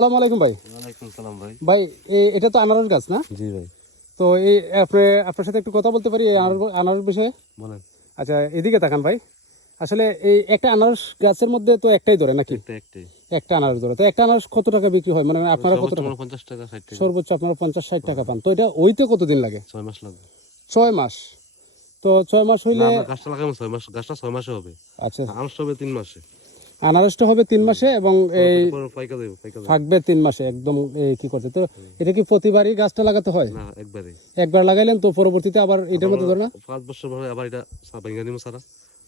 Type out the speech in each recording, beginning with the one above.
আসসালামু আলাইকুম ভাই। ওয়ালাইকুম সালাম ভাই। ভাই এটা তো আনারস গাছ না? জি ভাই। তো এই আপনার সাথে একটু কথা বলতে পারি এই আনারস বিষয়ে? বলেন। আচ্ছা, এদিকে তাকান ভাই। আসলে এই একটা আনারস গাছের মধ্যে তো একটাই ধরে নাকি? একটাই। একটা আনারস ধরে। তো একটা আনারস কত টাকা বিক্রি হয়? মানে আপনারা কত টাকা? 50 টাকা 60 টাকা। সর্বোচ্চ আপনারা 50-60 টাকা পান। তো এটা হইতে কতদিন লাগে? 6 মাস লাগবে। 6 মাস। তো 6 মাস না, হইলে আমরা গাছটা লাগাবো 6 মাস, গাছটা 6 মাসে হবে। আচ্ছা, আনারস হবে 3 মাসে। আনারসটা হবে 3 মাসে এবং এই পরে পাইকা দেব। থাকবে 3 মাসে একদম কি করছে। তো এটা কি প্রতিবারই গাছটা লাগাতে হয়? না, একবারে। একবার লাগাইলেন তো পরবর্তীতে আবার এটার মধ্যে ধরে না? 5 বছর পরে আবার এটা ভাঙা নিমু সারা।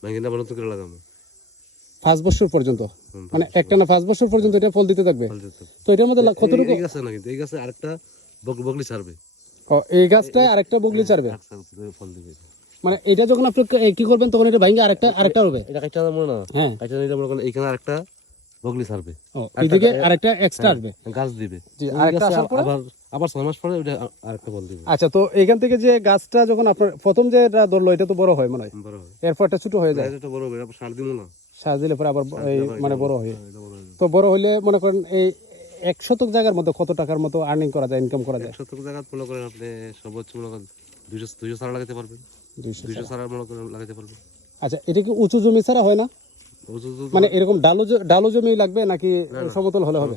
ভাঙা নিয়ে আবার নতুন করে লাগাবো। 5 বছর পর্যন্ত, মানে একটা না 5 বছর পর্যন্ত এটা ফল দিতে থাকবে। তো এটার মধ্যে কতটুকু এই গাছে না, কিন্তু এই গাছে আরেকটা বগলি ছাড়বে। এই গাছটায় আরেকটা বগলি ছাড়বে, ফল দিবে। মানে এটা যখন আপনি কি করবেন তখন এটা ভাঙে আরেকটা হবে। এটা কাইটা মনে না, হ্যাঁ, কাইটা নিতে মনে করেন এইখানে আরেকটা বগলি ছাড়বে। এদিকে আরেকটা এক্সট্রা আসবে, গাছ দিবে। জি, আরেকটা আসার পর আবার 6 মাস পরে ওটা আরেকটা ফল দিবে। আচ্ছা, তো এইখান থেকে যে গাছটা যখন আপনার প্রথম যে এটা ধরলো এটা তো বড় হয় মনে হয়, বড় হয়। এরপর এটা ছোট হয়ে যায়। এটা বড় হবে, আবার সার দিব না। সার দিলে পরে আবার মানে বড় হয়। এটা বড় হবে। তো বড় হইলে মনে করেন এই 1 শতক জায়গার মধ্যে কত টাকার মতো আর্নিং করা যায়, ইনকাম করা যায়? 1 শতক জায়গা মনে করেন আপনি সর্বোচ্চ মনে করেন 200 সার লাগাতে পারবেন। 200 সার মনে করেন লাগাতে পারবেন। আচ্ছা, এটা কি উঁচু জমি ছাড়া হয় না? মানে এরকম ডালো জমি লাগবে নাকি সমতল হলে হবে?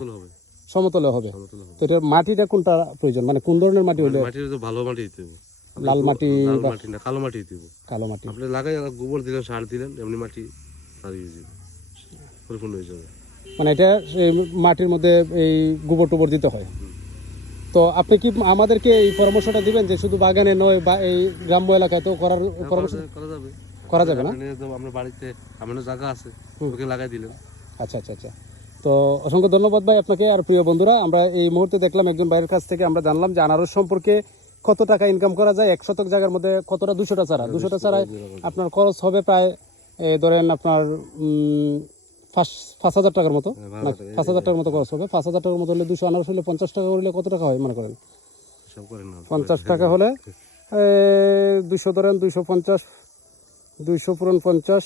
সমতলে হবে। তো এটার মাটিটা কোনটা প্রয়োজন, মানে কোন ধরনের মাটি হলে? মাটির তো ভালো মাটি দিতে হবে। লাল মাটি না, কালো মাটি দিতে হবে। কালো মাটি আপনি লাগাই গোবর দিলেন, সার দিলেন, এমনি মাটি সারিয়ে দিবেন, পরিপূর্ণ হয়ে যাবে। মানে এটা এই মাটির মধ্যে এই গোবর টোবর দিতে হয়। তো আপনি কি আমাদেরকে এই পরামর্শটা দিবেন যে শুধু বাগানে নয় বা এই গ্রাম্য এলাকায় তো করার পরামর্শ করা যাবে না? আমরা বাড়িতে আমাদের জায়গা আছে, ওকে লাগাই দিলেন। আচ্ছা আচ্ছা আচ্ছা, তো অসংখ্য ধন্যবাদ ভাই আপনাকে। আর প্রিয় বন্ধুরা, আমরা এই মুহূর্তে দেখলাম একজন ভাইয়ের কাছ থেকে আমরা জানলাম যে আনারস সম্পর্কে কত টাকা ইনকাম করা যায় 1 শতক জায়গার মধ্যে, কতটা 200টা চারা। 200টা চারায় আপনার খরচ হবে প্রায় ধরেন আপনার 5,000 টাকার মতো, 5,000 টাকার মতো খরচ হবে। 5,000 টাকার মতো হলে 200 আনারস হলে 50 টাকা হলে কত টাকা হয় মনে করেন? 50 টাকা হলে 200 ধরেন, 250, 200 পূরণ 50,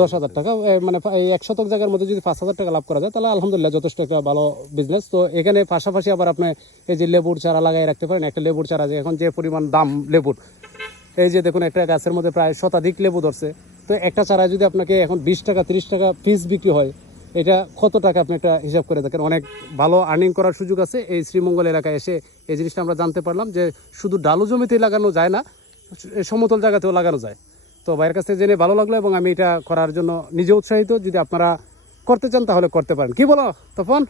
10,000 টাকা। মানে এই 1 শতক জায়গার মধ্যে যদি 5,000 টাকা লাভ করা যায় তাহলে আলহামদুলিল্লাহ যথেষ্ট একটা ভালো বিজনেস। তো এখানে পাশাপাশি আবার আপনি এই যে লেবুর চারা লাগাই রাখতে পারেন। একটা লেবুর চারা যে এখন যে পরিমাণ দাম লেবুর, এই যে দেখুন একটা গাছের মধ্যে প্রায় শতাধিক লেবু ধরছে। তো একটা চারা যদি আপনাকে এখন 20 টাকা 30 টাকা পিস বিক্রি হয়, এটা কত টাকা আপনি একটা হিসাব করে দেখেন। অনেক ভালো আর্নিং করার সুযোগ আছে এই শ্রীমঙ্গল এলাকায় এসে। এই জিনিসটা আমরা জানতে পারলাম যে শুধু ডালু জমিতেই লাগানো যায় না, সমতল জায়গাতেও লাগানো যায়। তো ভাইয়ের কাছে জেনে ভালো লাগলো এবং আমি এটা করার জন্য নিজে উৎসাহিত। যদি আপনারা করতে চান তাহলে করতে পারেন। কি বলো তপন?